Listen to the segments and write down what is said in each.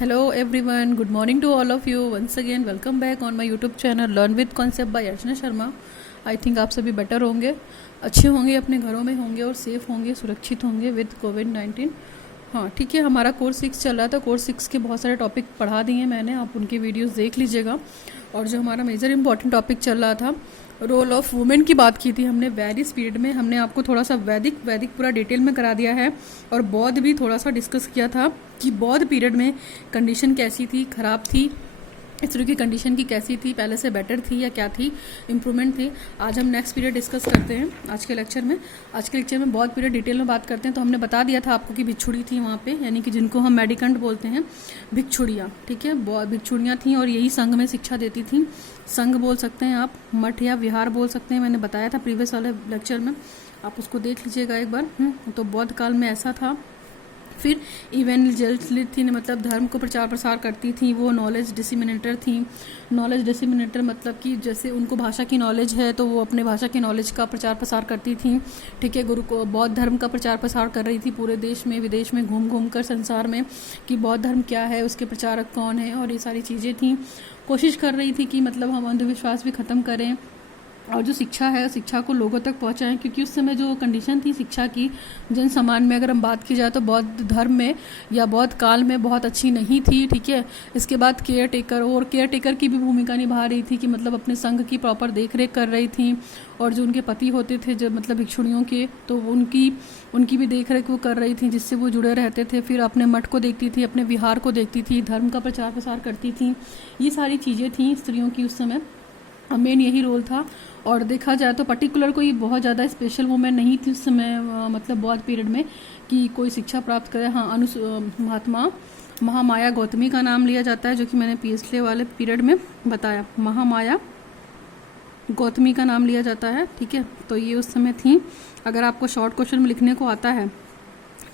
Hello everyone, good morning to all of you. Once again, welcome back on my YouTube channel Learn with Concept by Archana Sharma. I think आप सभी better होंगे, अच्छे होंगे, अपने घरों में होंगे और सेफ होंगे, सुरक्षित होंगे विद कोविड-19. हाँ ठीक है, हमारा कोर्स 6 चल रहा था. कोर्स 6 के बहुत सारे टॉपिक पढ़ा दिए मैंने, आप उनकी वीडियोस देख लीजिएगा. और जो हमारा मेजर इंपॉर्टेंट टॉपिक चल रहा था, रोल ऑफ वुमेन की बात की थी हमने वैदिक पीरियड में. हमने आपको थोड़ा सा वैदिक पूरा डिटेल में करा दिया है. और बौद्ध भी थोड़ा सा डिस्कस किया था कि बौद्ध पीरियड में कंडीशन कैसी थी, ख़राब थी, इस तरह की कंडीशन की कैसी थी, पहले से बेटर थी या क्या थी, इम्प्रूवमेंट थी. आज हम नेक्स्ट पीरियड डिस्कस करते हैं आज के लेक्चर में. बौद्ध पीरियड डिटेल में बात करते हैं. तो हमने बता दिया था आपको कि भिक्षुड़ी थी वहाँ पे, यानी कि जिनको हम मेडिकंट बोलते हैं, भिक्षुड़ियाँ. ठीक है, भिक्षुड़ियाँ थी और यही संघ में शिक्षा देती थी. संघ बोल सकते हैं आप, मठ या विहार बोल सकते हैं. मैंने बताया था प्रीवियस वाले लेक्चर में, आप उसको देख लीजिएगा एक बार. तो बौद्ध काल में ऐसा था. फिर इवेंजलिस्ट थी, मतलब धर्म को प्रचार प्रसार करती थी. वो नॉलेज डिसिमिनेटर थी. नॉलेज डिसिमिनेटर मतलब कि जैसे उनको भाषा की नॉलेज है तो वो अपने भाषा की नॉलेज का प्रचार प्रसार करती थी. ठीक है, गुरु को बौद्ध धर्म का प्रचार प्रसार कर रही थी पूरे देश में विदेश में, घूम घूम कर संसार में, कि बौद्ध धर्म क्या है, उसके प्रचारक कौन है, और ये सारी चीज़ें थी. कोशिश कर रही थी कि मतलब हम अंधविश्वास भी ख़त्म करें और जो शिक्षा है, शिक्षा को लोगों तक पहुंचाएं. क्योंकि उस समय जो कंडीशन थी शिक्षा की, जन समाज में अगर हम बात की जाए तो बौद्ध धर्म में या बौद्ध काल में बहुत अच्छी नहीं थी. ठीक है, इसके बाद केयर टेकर की भी भूमिका निभा रही थी, कि मतलब अपने संघ की प्रॉपर देख रेख कर रही थी. और जो उनके पति होते थे, जब मतलब भिक्षुणियों के, तो उनकी भी देख रेख वो कर रही थी, जिससे वो जुड़े रहते थे. फिर अपने मठ को देखती थी, अपने विहार को देखती थी, धर्म का प्रचार प्रसार करती थी. ये सारी चीज़ें थी स्त्रियों की उस समय, मेन यही रोल था. और देखा जाए तो पर्टिकुलर कोई बहुत ज़्यादा स्पेशल वुमेन नहीं थी उस समय, मतलब बौद्ध पीरियड में, कि कोई शिक्षा प्राप्त करे. हाँ, महात्मा महामाया गौतमी का नाम लिया जाता है, जो कि मैंने पिछले वाले पीरियड में बताया. महामाया गौतमी का नाम लिया जाता है. ठीक है, तो ये उस समय थी. अगर आपको शॉर्ट क्वेश्चन में लिखने को आता है,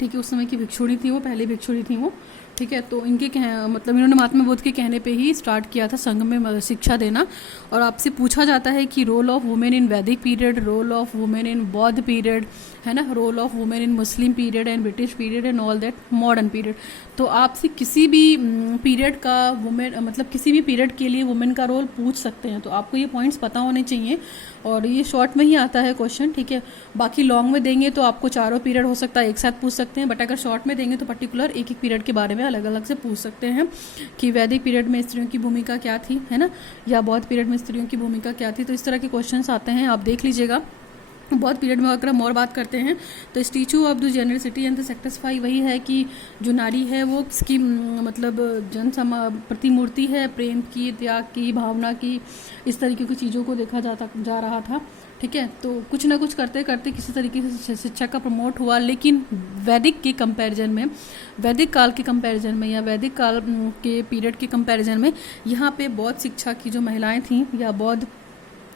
ठीक है, उस समय की भिक्षुड़ी थी वो, पहली भिक्षुड़ी थी वो. ठीक है, तो इनके मतलब इन्होंने महात्मा बुद्ध के कहने पे ही स्टार्ट किया था संघ में शिक्षा देना. और आपसे पूछा जाता है कि role of women in Vedic period, role of women in बौद्ध पीरियड, है ना, role of women in Muslim period and British period and all that modern period. तो आपसे किसी भी पीरियड का वुमेन, मतलब किसी भी पीरियड के लिए वुमेन का रोल पूछ सकते हैं. तो आपको ये पॉइंट्स पता होने चाहिए. और ये शॉर्ट में ही आता है क्वेश्चन. ठीक है, बाकी लॉन्ग में देंगे तो आपको चारों पीरियड हो सकता है एक साथ पूछ सकते हैं. बट अगर शॉर्ट में देंगे तो पर्टिकुलर एक एक पीरियड के बारे में अलग अलग से पूछ सकते हैं, कि वैदिक पीरियड में स्त्रियों की भूमिका क्या थी, है ना, या बौद्ध पीरियड में स्त्रियों की भूमिका क्या थी. तो इस तरह के क्वेश्चंस आते हैं, आप देख लीजिएगा. बौद्ध पीरियड में अगर हम और बात करते हैं तो statue of the generosity and the sanctify वही है कि जो नारी है वो किसकी मतलब प्रतिमूर्ति है, प्रेम की, त्याग की, भावना की, इस तरीके की चीज़ों को देखा जा रहा था. ठीक है, तो कुछ ना कुछ करते करते किसी तरीके से शिक्षा का प्रमोट हुआ. लेकिन वैदिक के कंपैरिजन में, वैदिक काल के कंपैरिजन में या वैदिक काल के पीरियड के कंपैरिजन में, यहाँ पे बौद्ध शिक्षा की जो महिलाएं थीं या बौद्ध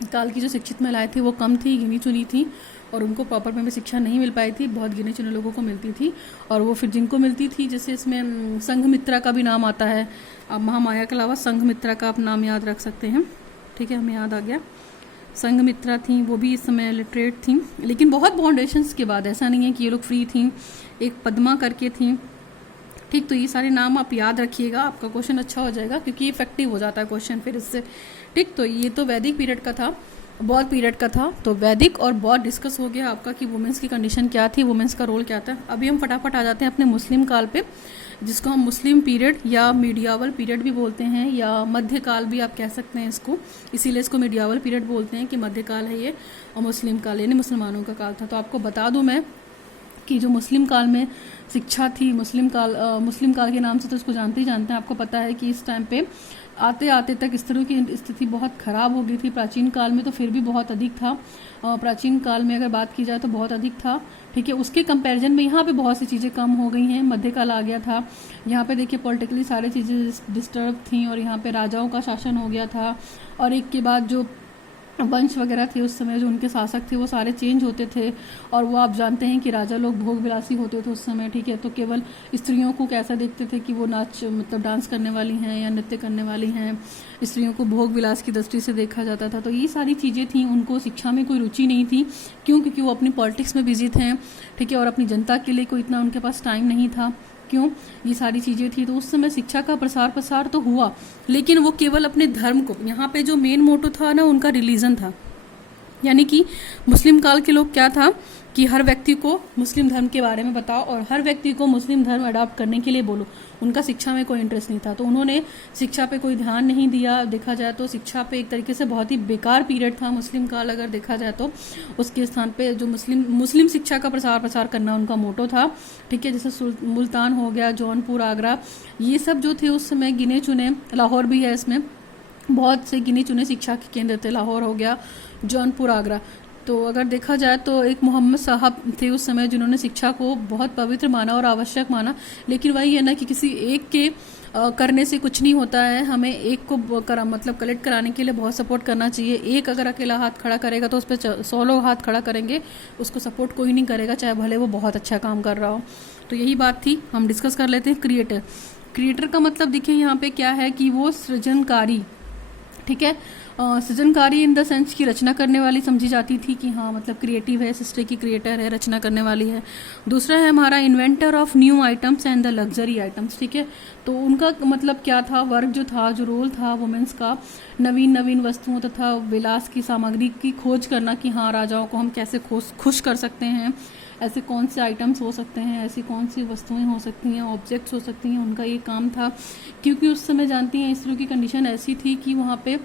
काल की जो शिक्षित महिलाएं थी वो कम थी, गिनी चुनी थी, और उनको प्रॉपर में शिक्षा नहीं मिल पाई थी. बहुत गिने चुने लोगों को मिलती थी. और वो फिर जिनको मिलती थी, जैसे इसमें संघमित्रा का भी नाम आता है. अब महामाया के अलावा संघमित्रा का आप नाम याद रख सकते हैं. ठीक है, हमें याद आ गया. संघमित्रा थी, वो भी इस समय लिटरेट थी, लेकिन बहुत बाउंडेशंस के बाद, ऐसा नहीं है कि ये लोग फ्री थी. एक पद्मा करके थी. ठीक, तो ये सारे नाम आप याद रखिएगा, आपका क्वेश्चन अच्छा हो जाएगा, क्योंकि इफेक्टिव हो जाता है क्वेश्चन फिर इससे. ठीक, तो ये तो वैदिक पीरियड का था, बौद्ध पीरियड का था. तो वैदिक और बौद्ध डिस्कस हो गया आपका, कि वुमेन्स की कंडीशन क्या थी, वुमेन्स का रोल क्या था. अभी हम फटाफट आ जाते हैं अपने मुस्लिम काल पे, जिसको हम मुस्लिम पीरियड या मीडियावल पीरियड भी बोलते हैं, या मध्यकाल भी आप कह सकते हैं इसको. इसीलिए इसको मीडियावल पीरियड बोलते हैं, कि मध्यकाल है ये, और मुस्लिम काल यानी मुसलमानों का काल था. तो आपको बता दूं मैं कि जो मुस्लिम काल में शिक्षा थी, मुस्लिम काल के नाम से तो इसको जानते ही जानते हैं. आपको पता है कि इस टाइम पे आते आते तक स्त्रियों की स्थिति बहुत ख़राब हो गई थी. प्राचीन काल में तो फिर भी बहुत अधिक था. प्राचीन काल में अगर बात की जाए तो बहुत अधिक था. ठीक है, उसके कंपैरिजन में यहाँ पे बहुत सी चीज़ें कम हो गई हैं. मध्यकाल आ गया था. यहाँ पे देखिए पॉलिटिकली सारी चीज़ें डिस्टर्ब थी, और यहाँ पे राजाओं का शासन हो गया था. और एक के बाद जो वंश वगैरह थे उस समय, जो उनके शासक थे वो सारे चेंज होते थे. और वो आप जानते हैं कि राजा लोग भोग विलासी होते थे उस समय. ठीक है, तो केवल स्त्रियों को कैसा देखते थे कि वो नाच मतलब डांस करने वाली हैं या नृत्य करने वाली हैं. स्त्रियों को भोग विलास की दृष्टि से देखा जाता था. तो ये सारी चीज़ें थी. उनको शिक्षा में कोई रुचि नहीं थी. क्यों? क्योंकि वो अपनी पॉलिटिक्स में बिजी थे. ठीक है, और अपनी जनता के लिए कोई इतना उनके पास टाइम नहीं था. क्यों, ये सारी चीज़ें थी। तो उस समय शिक्षा का प्रसार प्रसार तो हुआ, लेकिन वो केवल अपने धर्म को, यहाँ पे जो मेन मोटो था ना उनका रिलीजन था। यानी कि मुस्लिम काल के लोग क्या था कि हर व्यक्ति को मुस्लिम धर्म के बारे में बताओ और हर व्यक्ति को मुस्लिम धर्म अडॉप्ट करने के लिए बोलो। उनका शिक्षा में कोई इंटरेस्ट नहीं था, तो उन्होंने शिक्षा पे कोई ध्यान नहीं दिया। देखा जाए तो शिक्षा पे एक तरीके से बहुत ही बेकार पीरियड था मुस्लिम काल, अगर देखा जाए तो। उसके स्थान पे जो मुस्लिम शिक्षा का प्रसार करना उनका मोटो था। ठीक है, जैसे मुल्तान हो गया, जौनपुर, आगरा, ये सब जो थे उस समय गिने चुने, लाहौर भी है इसमें, बहुत से गिने चुने शिक्षा के केंद्र थे। लाहौर हो गया, जौनपुर, आगरा। तो अगर देखा जाए तो एक मोहम्मद साहब थे उस समय जिन्होंने शिक्षा को बहुत पवित्र माना और आवश्यक माना। लेकिन वही है ना कि किसी एक के करने से कुछ नहीं होता है, हमें एक को मतलब कलेक्ट कराने के लिए बहुत सपोर्ट करना चाहिए। एक अगर अकेला हाथ खड़ा करेगा तो उस पर 100 लोग हाथ खड़ा करेंगे, उसको सपोर्ट कोई नहीं करेगा, चाहे भले वो बहुत अच्छा काम कर रहा हो। तो यही बात थी। हम डिस्कस कर लेते हैं क्रिएटर का मतलब देखिए यहाँ पे क्या है कि वो सृजनकारी, ठीक है, सृजनकारी इन द सेंस की रचना करने वाली समझी जाती थी कि हाँ मतलब क्रिएटिव है, सिस्टर की क्रिएटर है, रचना करने वाली है। दूसरा है हमारा inventor of new items and the luxury items. ठीक है, तो उनका मतलब क्या था, वर्क जो था, जो रोल था वुमेन्स का, नवीन वस्तुओं तथा विलास की सामग्री की खोज करना कि हाँ राजाओं को हम कैसे खुश कर सकते हैं, ऐसे कौन से आइटम्स हो सकते हैं, ऐसी कौन सी वस्तुएं हो सकती हैं, ऑब्जेक्ट्स हो सकती हैं, उनका ये काम था। क्योंकि उस समय जानती हैं स्त्रियों की कंडीशन ऐसी थी कि वहाँ पे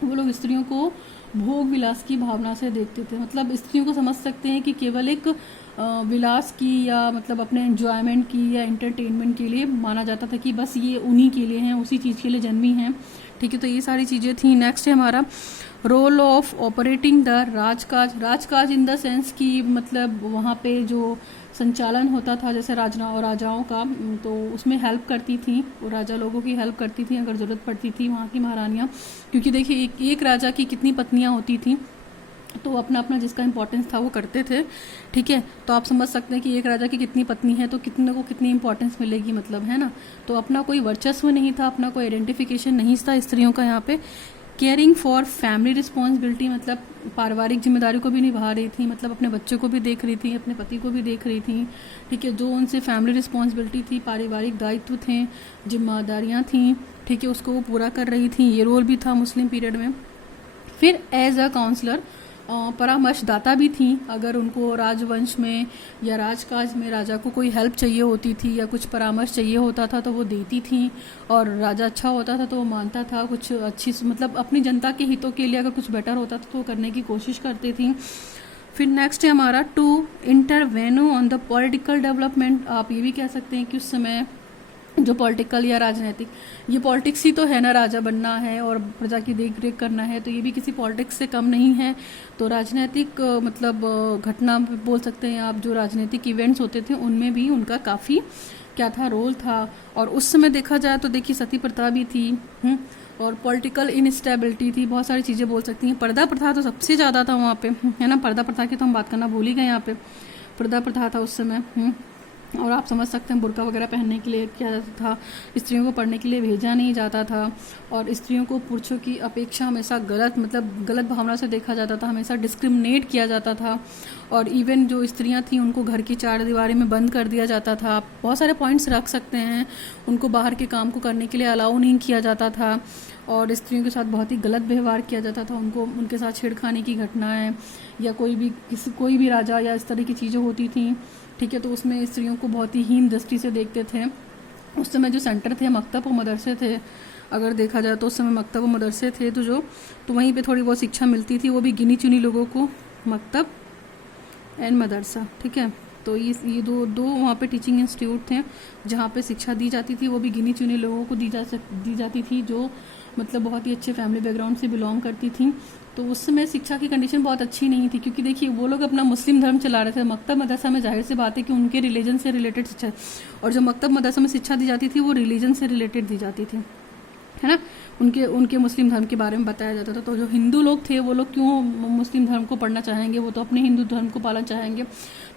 वो लोग स्त्रियों को भोग विलास की भावना से देखते थे। मतलब स्त्रियों को समझ सकते हैं कि केवल एक विलास की या मतलब अपने एंजॉयमेंट की या एंटरटेनमेंट के लिए माना जाता था कि बस ये उन्हीं के लिए हैं, उसी चीज़ के लिए जन्मी हैं। ठीक है, तो ये सारी चीज़ें थी। नेक्स्ट है हमारा रोल ऑफ ऑपरेटिंग द राजकाज इन द सेंस की मतलब वहाँ पे जो संचालन होता था जैसे राजाओं का, तो उसमें हेल्प करती थी, वो राजा लोगों की हेल्प करती थी अगर ज़रूरत पड़ती थी वहाँ की महारानियाँ। क्योंकि देखिए एक राजा की कितनी पत्नियाँ होती थी, तो अपना अपना जिसका इंपॉर्टेंस था वो करते थे। ठीक है, तो आप समझ सकते हैं कि एक राजा की कितनी पत्नी है तो कितने को कितनी इंपॉर्टेंस मिलेगी, मतलब है ना। तो अपना कोई वर्चस्व नहीं था, अपना कोई आइडेंटिफिकेशन नहीं था स्त्रियों का यहाँ पे। केयरिंग फॉर फैमिली रिस्पॉन्सिबिलिटी मतलब पारिवारिक जिम्मेदारी को भी निभा रही थी, मतलब अपने बच्चों को भी देख रही थी, अपने पति को भी देख रही थी। ठीक है, जो उनसे फैमिली रिस्पॉन्सिबिलिटी थी, पारिवारिक दायित्व थे, जिम्मेदारियाँ थीं, ठीक है, उसको वो पूरा कर रही थी। ये रोल भी था मुस्लिम पीरियड में। फिर एज अ काउंसलर परामर्शदाता भी थी, अगर उनको राजवंश में या राजकाज में राजा को कोई हेल्प चाहिए होती थी या कुछ परामर्श चाहिए होता था तो वो देती थी, और राजा अच्छा होता था तो वो मानता था कुछ अच्छी मतलब अपनी जनता के हितों के लिए अगर कुछ बेटर होता था तो वो करने की कोशिश करती थी। फिर नेक्स्ट है हमारा to intervene on the political development. आप ये भी कह सकते हैं कि उस समय जो पॉलिटिकल या राजनीतिक, ये पॉलिटिक्स ही तो है ना, राजा बनना है और प्रजा की देख रेख करना है, तो ये भी किसी पॉलिटिक्स से कम नहीं है। तो राजनीतिक मतलब घटना बोल सकते हैं आप, जो राजनीतिक इवेंट्स होते थे उनमें भी उनका काफ़ी क्या था, रोल था। और उस समय देखा जाए तो देखिए सती प्रथा भी थी और पॉलिटिकल इनस्टेबिलिटी थी, बहुत सारी चीज़ें बोल सकती हैं। पर्दा प्रथा तो सबसे ज़्यादा था वहाँ पे, है ना। पर्दा प्रथा की तो हम बात करना भूल ही गए यहाँ पे। पर्दा प्रथा था उस समय। और आप समझ सकते हैं बुर्का वगैरह पहनने के लिए किया जाता था, स्त्रियों को पढ़ने के लिए भेजा नहीं जाता था, और स्त्रियों को पुरुषों की अपेक्षा हमेशा गलत भावना से देखा जाता था, हमेशा डिस्क्रिमिनेट किया जाता था। और इवन जो स्त्रियां थीं उनको घर की चार दीवारी में बंद कर दिया जाता था। आप बहुत सारे पॉइंट्स रख सकते हैं। उनको बाहर के काम को करने के लिए अलाउ नहीं किया जाता था, और स्त्रियों के साथ बहुत ही गलत व्यवहार किया जाता था। उनके साथ छेड़खानी की घटनाएं या कोई भी राजा या इस तरह की चीज़ें होती थी, ठीक है, तो उसमें स्त्रियों को बहुत ही हीन दृष्टि से देखते थे। उस समय जो सेंटर थे मकतब और मदरसे थे, अगर देखा जाए तो उस समय मकतब और मदरसे थे तो वहीं पे थोड़ी बहुत शिक्षा मिलती थी, वो भी गिनी चुनी लोगों को, मकतब एंड मदरसा। ठीक है, तो ये दो वहाँ पे टीचिंग इंस्टीट्यूट थे जहाँ पे शिक्षा दी जाती थी, वो भी गिनी चुनी लोगों को दी जाती थी जो मतलब बहुत ही अच्छे फैमिली बैकग्राउंड से बिलोंग करती थी। तो उस समय शिक्षा की कंडीशन बहुत अच्छी नहीं थी, क्योंकि देखिए वो लोग अपना मुस्लिम धर्म चला रहे थे। मकतब मदरसा में जाहिर सी बात है कि उनके रिलीजन से रिलेटेड शिक्षा, और जो मकतब मदरसा में शिक्षा दी जाती थी वो रिलीजन से रिलेटेड दी जाती थी, है ना। उनके मुस्लिम धर्म के बारे में बताया जाता था। तो जो हिंदू लोग थे वो लोग क्यों मुस्लिम धर्म को पढ़ना चाहेंगे, वो तो अपने हिंदू धर्म को पालना चाहेंगे।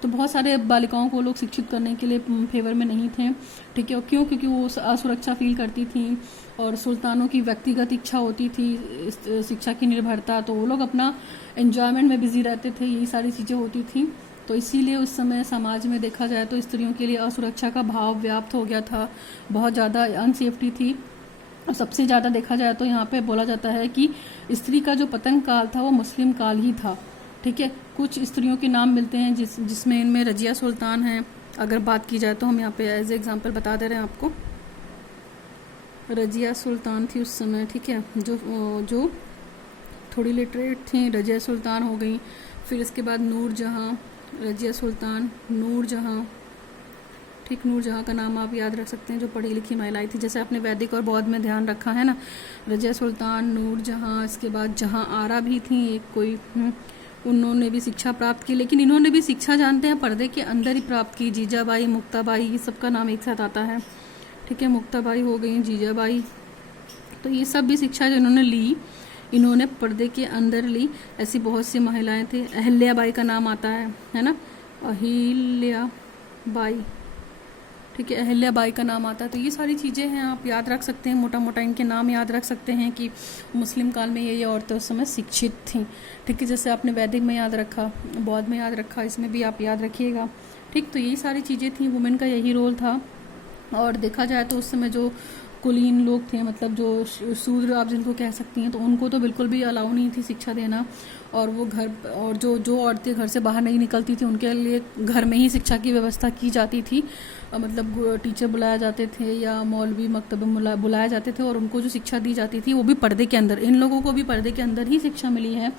तो बहुत सारे बालिकाओं को लोग शिक्षित करने के लिए फेवर में नहीं थे, ठीक है। और क्यों, क्योंकि वो असुरक्षा फील करती थी, और सुल्तानों की व्यक्तिगत इच्छा होती थी शिक्षा की निर्भरता, तो वो लोग अपना एंजॉयमेंट में बिजी रहते थे, यही सारी चीज़ें होती थी। तो इसीलिए उस समय समाज में देखा जाए तो स्त्रियों के लिए असुरक्षा का भाव व्याप्त हो गया था, बहुत ज़्यादा अनसेफ्टी थी। और सबसे ज़्यादा देखा जाए तो यहाँ पे बोला जाता है कि स्त्री का जो पतंग काल था वो मुस्लिम काल ही था। ठीक है, कुछ स्त्रियों के नाम मिलते हैं जिसमें इनमें रजिया सुल्तान है। अगर बात की जाए तो हम यहाँ पे एज एग्जाम्पल बता दे रहे हैं आपको, रजिया सुल्तान थी उस समय। ठीक है, जो थोड़ी लिटरेट थी, रजिया सुल्तान हो गई। फिर इसके बाद नूर जहाँ, रजिया सुल्तान, नूर जहाँ। ठीक, नूर जहाँ का नाम आप याद रख सकते हैं, जो पढ़ी लिखी महिलाएं थी, जैसे आपने वैदिक और बौद्ध में ध्यान रखा है ना। रजिया सुल्तान, नूर जहाँ, इसके बाद जहाँ आरा भी थी एक कोई, उन्होंने भी शिक्षा प्राप्त की, लेकिन इन्होंने भी शिक्षा जानते हैं पर्दे के अंदर ही प्राप्त की। जीजाबाई, मुक्ताबाई, ये सबका नाम एक साथ आता है। ठीक है, मुक्ताबाई हो गई, जीजाबाई, तो ये सब भी शिक्षा जो इन्होंने ली, इन्होंने पर्दे के अंदर ली। ऐसी बहुत सी महिलाएं थी। अहिल्याबाई का नाम आता है ना, अहिल्याबाई। ठीक है, अहिल्याबाई का नाम आता है। तो ये सारी चीज़ें हैं, आप याद रख सकते हैं, मोटा मोटा इनके नाम याद रख सकते हैं कि मुस्लिम काल में ये औरतें उस समय शिक्षित थीं। ठीक है, जैसे आपने वैदिक में याद रखा, बौद्ध में याद रखा, इसमें भी आप याद रखिएगा। ठीक, तो यही सारी चीज़ें थी, वुमेन का यही रोल था। और देखा जाए तो उस समय जो कुलीन लोग थे, मतलब जो शूद्र आप जिनको कह सकती हैं, तो उनको तो बिल्कुल भी अलाउ नहीं थी शिक्षा देना। और वो घर, और जो औरतें घर से बाहर नहीं निकलती थी उनके लिए घर में ही शिक्षा की व्यवस्था की जाती थी। मतलब टीचर बुलाया जाते थे या मौलवी मकतब में बुलाए जाते थे, और उनको जो शिक्षा दी जाती थी वो भी पर्दे के अंदर। इन लोगों को भी पर्दे के अंदर ही शिक्षा मिली है।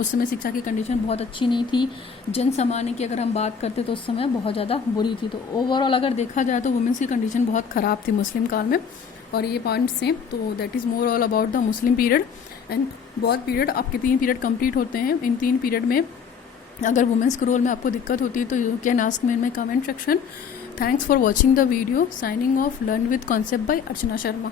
उस समय शिक्षा की कंडीशन बहुत अच्छी नहीं थी। जन सामान्य की अगर हम बात करते तो उस समय बहुत ज़्यादा बुरी थी। तो ओवरऑल अगर देखा जाए तो वुमेन्स की कंडीशन बहुत ख़राब थी मुस्लिम काल में। और ये पॉइंट्स हैं, तो that is more all about the Muslim period and बौद्ध पीरियड। आपके 3 पीरियड कंप्लीट होते हैं। इन 3 पीरियड में अगर वुमेन्स के रोल में आपको दिक्कत होती है तो you can ask me in my comment section. Thanks for watching the video. Signing off, learn with concept bye Archana Sharma.